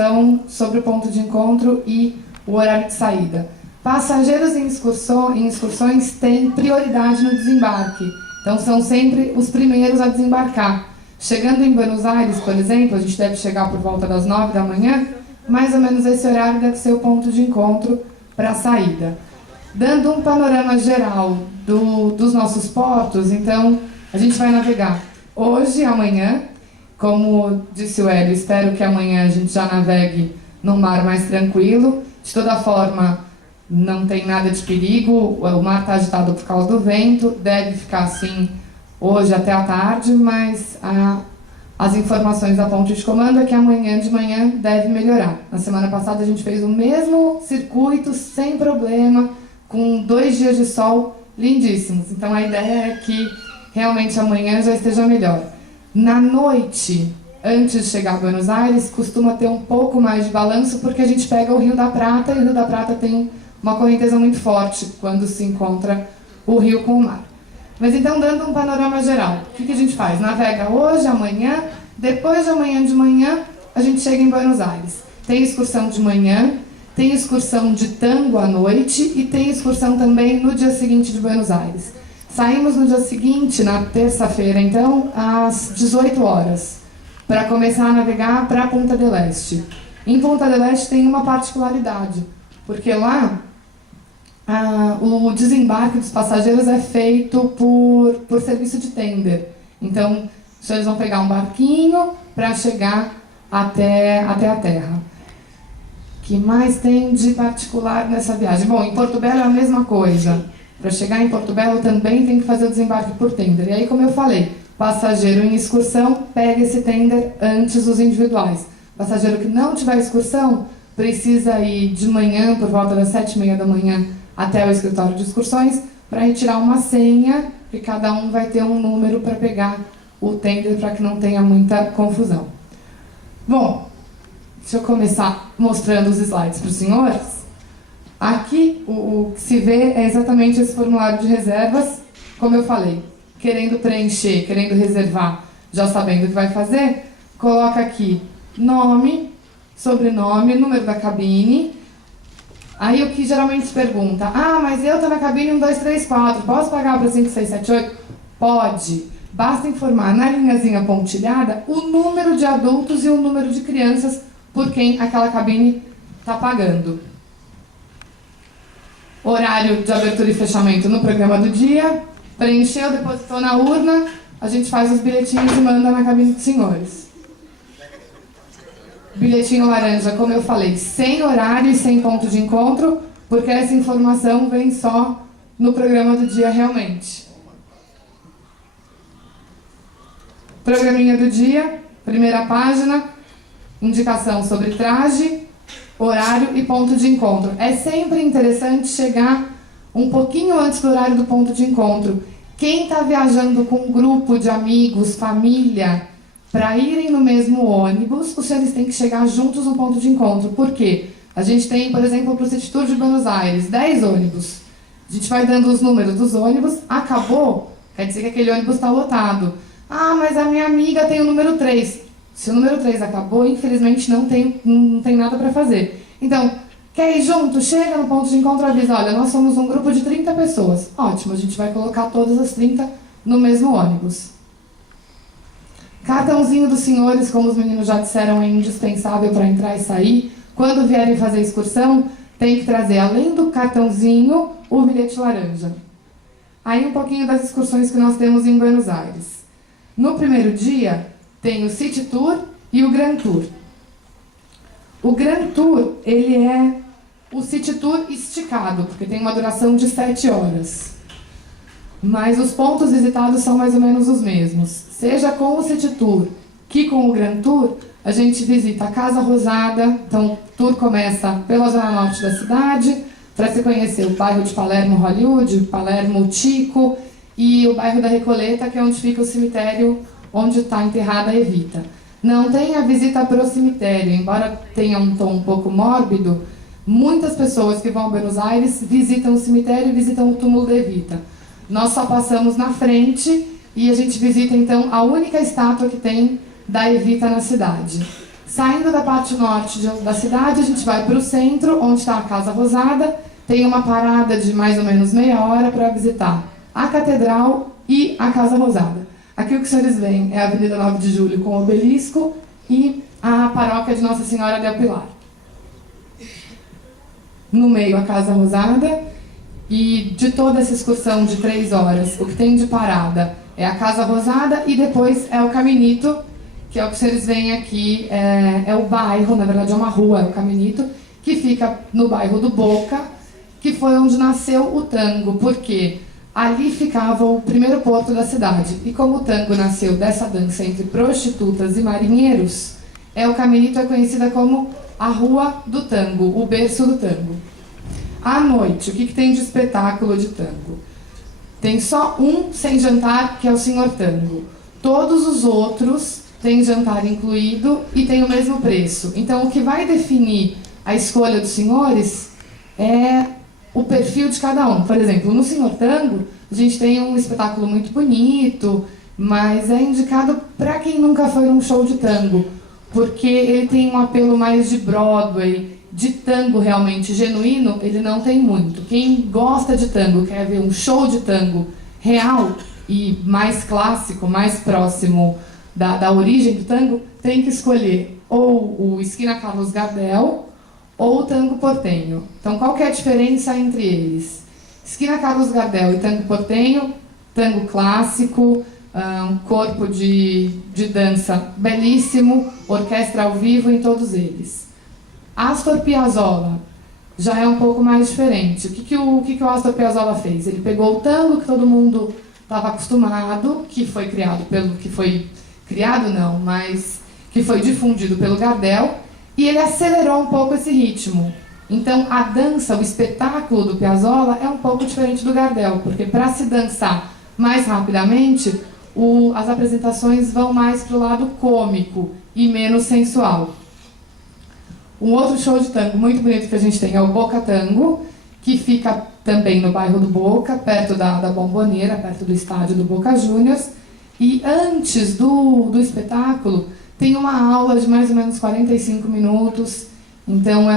questão sobre o ponto de encontro e o horário de saída. Passageiros em excursões têm prioridade no desembarque, então são sempre os primeiros a desembarcar. Chegando em Buenos Aires, por exemplo, a gente deve chegar por volta das 9 da manhã, mais ou menos esse horário deve ser o ponto de encontro para a saída. Dando um panorama geral dos nossos portos, então a gente vai navegar hoje e amanhã. Como disse o Hélio, espero que amanhã a gente já navegue num mar mais tranquilo. De toda forma, não tem nada de perigo, o mar está agitado por causa do vento, deve ficar assim hoje até a tarde, mas as informações da ponte de comando é que amanhã de manhã deve melhorar. Na semana passada a gente fez o mesmo circuito, sem problema, com 2 dias de sol lindíssimos. Então a ideia é que realmente amanhã já esteja melhor. Na noite, antes de chegar a Buenos Aires, costuma ter um pouco mais de balanço, porque a gente pega o Rio da Prata, e o Rio da Prata tem uma correnteza muito forte quando se encontra o rio com o mar. Mas então, dando um panorama geral, o que a gente faz? Navega hoje, amanhã, depois de amanhã de manhã, a gente chega em Buenos Aires. Tem excursão de manhã, tem excursão de tango à noite e tem excursão também no dia seguinte de Buenos Aires. Saímos no dia seguinte, na terça-feira, então, às 18 horas, para começar a navegar para Punta del Este. Em Punta del Este tem uma particularidade, porque lá o desembarque dos passageiros é feito por serviço de tender. Então, eles vão pegar um barquinho para chegar até a terra. O que mais tem de particular nessa viagem? Bom, em Porto Belo é a mesma coisa. Para chegar em Porto Belo também tem que fazer o desembarque por tender. E aí, como eu falei, passageiro em excursão pega esse tender antes dos individuais. Passageiro que não tiver excursão precisa ir de manhã, por volta das 7h30 da manhã, até o escritório de excursões para retirar uma senha, e cada um vai ter um número para pegar o tender para que não tenha muita confusão. Bom, deixa eu começar mostrando os slides para os senhores. Aqui o que se vê é exatamente esse formulário de reservas, como eu falei, querendo preencher, querendo reservar, já sabendo o que vai fazer, coloca aqui nome, sobrenome, número da cabine. Aí o que geralmente se pergunta, mas eu estou na cabine 1, 2, 3, 4, posso pagar para 5, 6, 7, 8? Pode. Basta informar na linhazinha pontilhada o número de adultos e o número de crianças por quem aquela cabine está pagando. Horário de abertura e fechamento no programa do dia. Preencheu, depositou na urna, a gente faz os bilhetinhos e manda na cabine dos senhores. Bilhetinho laranja, como eu falei, sem horário e sem ponto de encontro, porque essa informação vem só no programa do dia realmente. Programinha do dia, primeira página, indicação sobre traje, horário e ponto de encontro. É sempre interessante chegar um pouquinho antes do horário do ponto de encontro. Quem está viajando com um grupo de amigos, família, para irem no mesmo ônibus, os senhores têm que chegar juntos no ponto de encontro. Por quê? A gente tem, por exemplo, para o City Tour de Buenos Aires, 10 ônibus. A gente vai dando os números dos ônibus, acabou, quer dizer que aquele ônibus está lotado. Mas a minha amiga tem o número 3. Se o número 3 acabou, infelizmente não tem nada para fazer. Então, quer ir junto? Chega no ponto de encontro e avisa, olha, nós somos um grupo de 30 pessoas. Ótimo, a gente vai colocar todas as 30 no mesmo ônibus. Cartãozinho dos senhores, como os meninos já disseram, é indispensável para entrar e sair. Quando vierem fazer excursão, tem que trazer, além do cartãozinho, o bilhete laranja. Aí um pouquinho das excursões que nós temos em Buenos Aires. No primeiro dia, tem o City Tour e o Grand Tour. O Grand Tour, ele é o City Tour esticado, porque tem uma duração de 7 horas. Mas os pontos visitados são mais ou menos os mesmos. Seja com o City Tour que com o Grand Tour, a gente visita a Casa Rosada. Então, o tour começa pela zona norte da cidade, para se conhecer o bairro de Palermo Hollywood, Palermo Tico e o bairro da Recoleta, que é onde fica o cemitério onde está enterrada a Evita. Não tem a visita para o cemitério, embora tenha um tom um pouco mórbido, muitas pessoas que vão a Buenos Aires visitam o cemitério e visitam o túmulo da Evita. Nós só passamos na frente e a gente visita, então, a única estátua que tem da Evita na cidade. Saindo da parte norte da cidade, a gente vai para o centro, onde está a Casa Rosada. Tem uma parada de mais ou menos meia hora para visitar a Catedral e a Casa Rosada. Aqui o que vocês veem é a Avenida 9 de Julho com o Obelisco e a Paróquia de Nossa Senhora del Pilar. No meio, a Casa Rosada. E de toda essa excursão de 3 horas, o que tem de parada é a Casa Rosada e depois é o Caminito, que é o que vocês veem aqui, é o bairro, na verdade é uma rua, é o Caminito, que fica no bairro do Boca, que foi onde nasceu o tango, porque ali ficava o primeiro porto da cidade. E como o tango nasceu dessa dança entre prostitutas e marinheiros, o Caminito é conhecida como a Rua do Tango, o berço do tango. À noite, o que tem de espetáculo de tango? Tem só um sem jantar, que é o Senhor Tango. Todos os outros têm jantar incluído e tem o mesmo preço. Então, o que vai definir a escolha dos senhores é o perfil de cada um. Por exemplo, no Senhor Tango, a gente tem um espetáculo muito bonito, mas é indicado para quem nunca foi num show de tango, porque ele tem um apelo mais de Broadway, de tango realmente genuíno, ele não tem muito. Quem gosta de tango, quer ver um show de tango real e mais clássico, mais próximo da origem do tango, tem que escolher ou o Esquina Carlos Gardel ou o tango portenho. Então, qual que é a diferença entre eles? Esquina Carlos Gardel e tango portenho, tango clássico, corpo de dança belíssimo, orquestra ao vivo em todos eles. Astor Piazzolla já é um pouco mais diferente. O que o Astor Piazzolla fez? Ele pegou o tango que todo mundo estava acostumado, que foi difundido pelo Gardel, e ele acelerou um pouco esse ritmo. Então, a dança, o espetáculo do Piazzolla é um pouco diferente do Gardel, porque para se dançar mais rapidamente, as apresentações vão mais para o lado cômico e menos sensual. Um outro show de tango muito bonito que a gente tem é o Boca Tango, que fica também no bairro do Boca, perto da Bombonera, perto do estádio do Boca Juniors. E antes do espetáculo, tem uma aula de mais ou menos 45 minutos. Então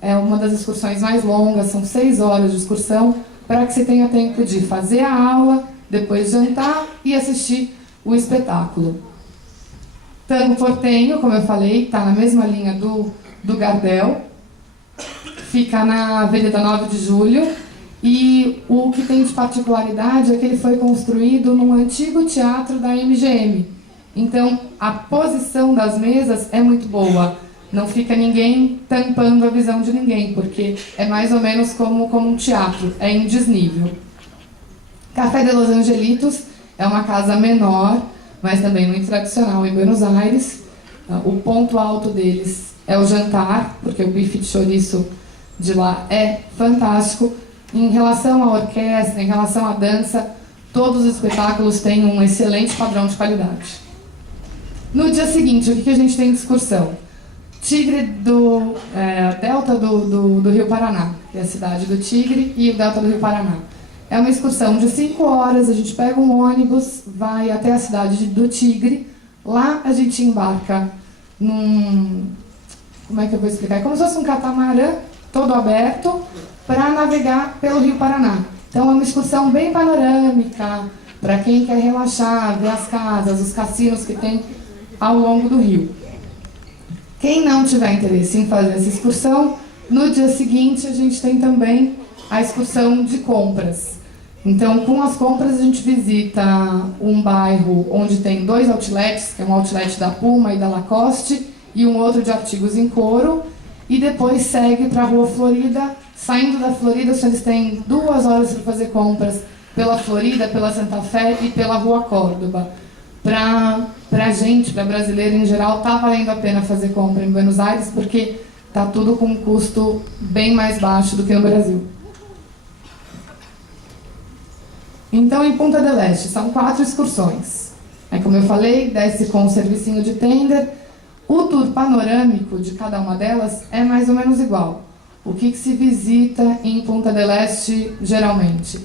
é uma das excursões mais longas, são 6 horas de excursão, para que você tenha tempo de fazer a aula, depois jantar e assistir o espetáculo. Tango portenho, como eu falei, está na mesma linha do Gardel, fica na Avenida 9 de Julho, e o que tem de particularidade é que ele foi construído num antigo teatro da MGM. Então, a posição das mesas é muito boa, não fica ninguém tampando a visão de ninguém, porque é mais ou menos como um teatro, é em desnível. Café de Los Angelitos é uma casa menor, mas também muito tradicional em Buenos Aires. O ponto alto deles é o jantar, porque o bife de chouriço de lá é fantástico. Em relação à orquestra, em relação à dança, todos os espetáculos têm um excelente padrão de qualidade. No dia seguinte, o que a gente tem de excursão? Tigre do Delta do Rio Paraná, que é a cidade do Tigre e o Delta do Rio Paraná. É uma excursão de 5 horas, a gente pega um ônibus, vai até a cidade do Tigre. Lá a gente embarca como é que eu vou explicar? É como se fosse um catamarã todo aberto para navegar pelo Rio Paraná. Então é uma excursão bem panorâmica, para quem quer relaxar, ver as casas, os cassinos que tem ao longo do rio. Quem não tiver interesse em fazer essa excursão, no dia seguinte a gente tem também a excursão de compras. Então, com as compras, a gente visita um bairro onde tem 2 outlets, que é um outlet da Puma e da Lacoste, e um outro de artigos em couro, e depois segue para a Rua Florida. Saindo da Florida, vocês têm 2 horas para fazer compras pela Florida, pela Santa Fé e pela Rua Córdoba. Para gente, para brasileiro em geral, está valendo a pena fazer compra em Buenos Aires, porque está tudo com um custo bem mais baixo do que no Brasil. Então, em Punta del Este, são 4 excursões. Como eu falei, desce com o servicinho de tender. O tour panorâmico de cada uma delas é mais ou menos igual. O que se visita em Punta del Este, geralmente?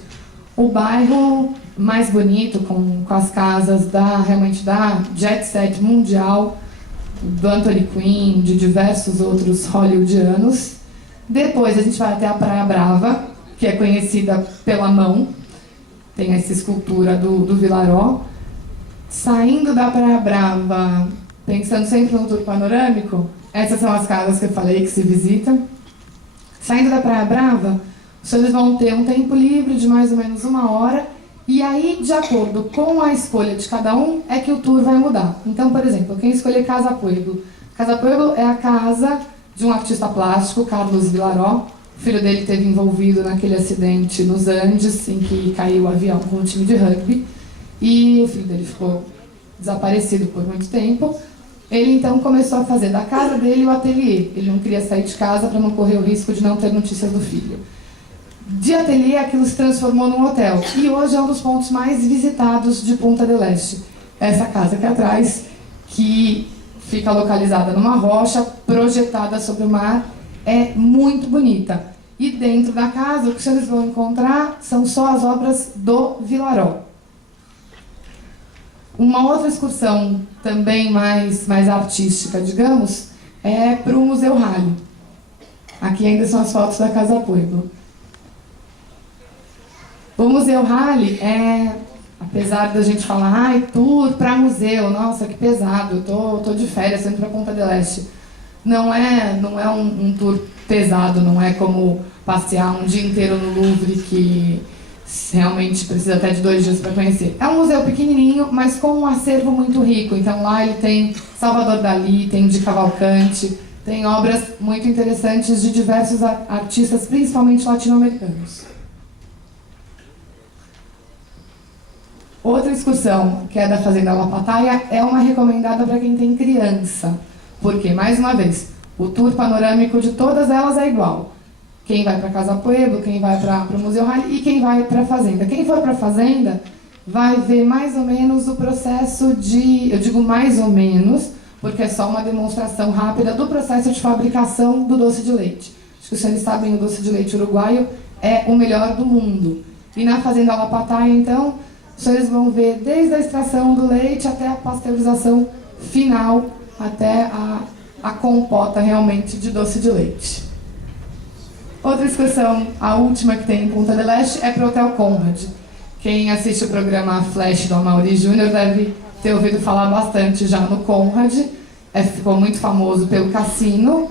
O bairro mais bonito, com as casas realmente da jet set mundial, do Anthony Quinn, de diversos outros hollywoodianos. Depois a gente vai até a Praia Brava, que é conhecida pela mão, tem essa escultura do Vilaró. Saindo da Praia Brava, pensando sempre no tour panorâmico, essas são as casas que eu falei que se visita. Saindo da Praia Brava, os senhores vão ter um tempo livre de mais ou menos 1 hora, e aí, de acordo com a escolha de cada um, é que o tour vai mudar. Então, por exemplo, quem escolher Casa Pueblo. Casa Pueblo é a casa de um artista plástico, Carlos Vilaró. O filho dele esteve envolvido naquele acidente nos Andes, em que caiu o avião com um time de rugby. E o filho dele ficou desaparecido por muito tempo. Ele então começou a fazer da casa dele o ateliê. Ele não queria sair de casa para não correr o risco de não ter notícias do filho. De ateliê, aquilo se transformou num hotel. E hoje é um dos pontos mais visitados de Punta del Este. Essa casa aqui atrás, que fica localizada numa rocha, projetada sobre o mar, é muito bonita. E dentro da casa, o que vocês vão encontrar são só as obras do Vilaró. Uma outra excursão, também mais artística, digamos, é para o Museu Halley. Aqui ainda são as fotos da Casa Pueblo. O Museu Halley é, apesar da gente falar, ai, tour para museu, nossa, que pesado, eu tô de férias indo para Punta del Este. Não é um tour pesado, não é como passear um dia inteiro no Louvre, que realmente precisa até de 2 dias para conhecer. É um museu pequenininho, mas com um acervo muito rico. Então lá ele tem Salvador Dalí, tem de Cavalcante, tem obras muito interessantes de diversos artistas, principalmente latino-americanos. Outra excursão, que é da Fazenda La Pataia, é uma recomendada para quem tem criança. Porque, mais uma vez, o tour panorâmico de todas elas é igual. Quem vai para Casa Pueblo, quem vai para o Museu Halley e quem vai para a Fazenda. Quem for para a Fazenda vai ver mais ou menos o processo de... Eu digo mais ou menos, porque é só uma demonstração rápida do processo de fabricação do doce de leite. Acho que os senhores sabem, o doce de leite uruguaio é o melhor do mundo. E na Fazenda La Pataia, então, os senhores vão ver desde a extração do leite até a pasteurização final, até a compota realmente de doce de leite. Outra excursão, a última que tem em Punta del Este, é para o Hotel Conrad. Quem assiste o programa Flash do Amaury Júnior deve ter ouvido falar bastante já no Conrad. Ficou muito famoso pelo cassino.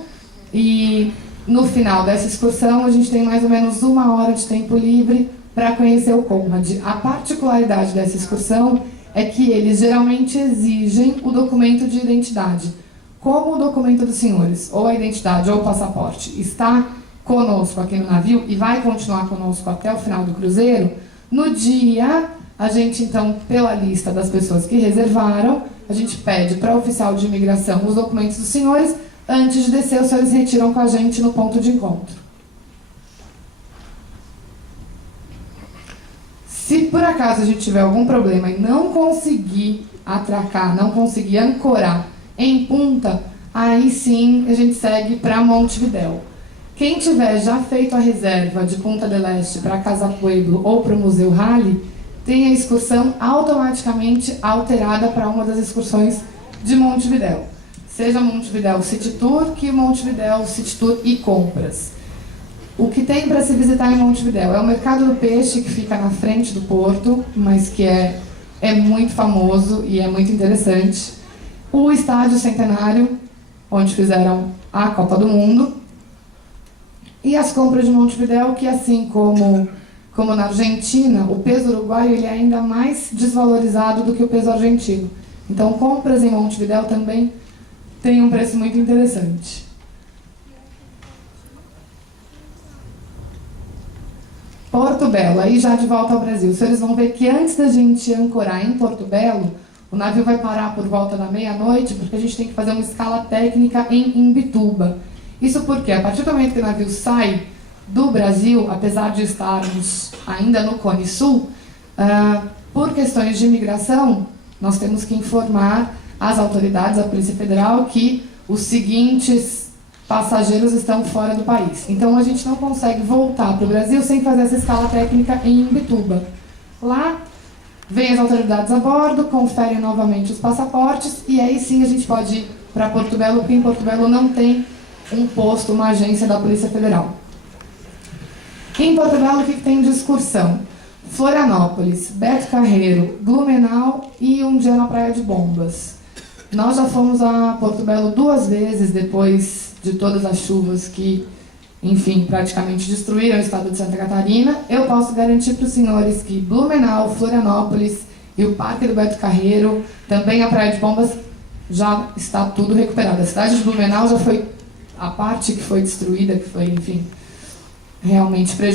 E no final dessa excursão a gente tem mais ou menos 1 hora de tempo livre para conhecer o Conrad. A particularidade dessa excursão é que eles geralmente exigem o documento de identidade. Como o documento dos senhores, ou a identidade ou o passaporte, está conosco aqui no navio e vai continuar conosco até o final do cruzeiro, no dia, a gente então, pela lista das pessoas que reservaram, a gente pede para o oficial de imigração os documentos dos senhores. Antes de descer, os senhores retiram com a gente no ponto de encontro. Se por acaso a gente tiver algum problema e não conseguir atracar, não conseguir ancorar em Punta, aí sim a gente segue para Montevidéu. Quem tiver já feito a reserva de Punta del Este para Casa Pueblo ou para o Museu Halley, tem a excursão automaticamente alterada para uma das excursões de Montevidéu. Seja Montevidéu City Tour, que Montevidéu City Tour e compras. O que tem para se visitar em Montevidéu é o Mercado do Peixe, que fica na frente do porto, mas que é muito famoso e é muito interessante. O Estádio Centenário, onde fizeram a Copa do Mundo. E as compras de Montevidéu, que assim como na Argentina, o peso uruguaio ele é ainda mais desvalorizado do que o peso argentino. Então, compras em Montevidéu também têm um preço muito interessante. Porto Belo, aí já de volta ao Brasil. Os senhores vão ver que antes da gente ancorar em Porto Belo, o navio vai parar por volta da meia-noite, porque a gente tem que fazer uma escala técnica em Imbituba. Isso porque, a partir do momento que o navio sai do Brasil, apesar de estarmos ainda no Cone Sul, por questões de imigração, nós temos que informar as autoridades, a Polícia Federal, que os seguintes passageiros estão fora do país. Então, a gente não consegue voltar para o Brasil sem fazer essa escala técnica em Imbituba. Lá, vêm as autoridades a bordo, conferem novamente os passaportes, e aí sim a gente pode ir para Porto Belo, porque em Porto Belo não tem um posto, uma agência da Polícia Federal. Em Porto Belo, o que tem de excursão? Florianópolis, Beto Carreiro, Blumenau e um dia na Praia de Bombas. Nós já fomos a Porto Belo 2 vezes depois de todas as chuvas que, enfim, praticamente destruíram o estado de Santa Catarina. Eu posso garantir para os senhores que Blumenau, Florianópolis e o Parque do Beto Carreiro, também a Praia de Bombas, já está tudo recuperado. A cidade de Blumenau já foi a parte que foi destruída, que foi, enfim, realmente prejudicada.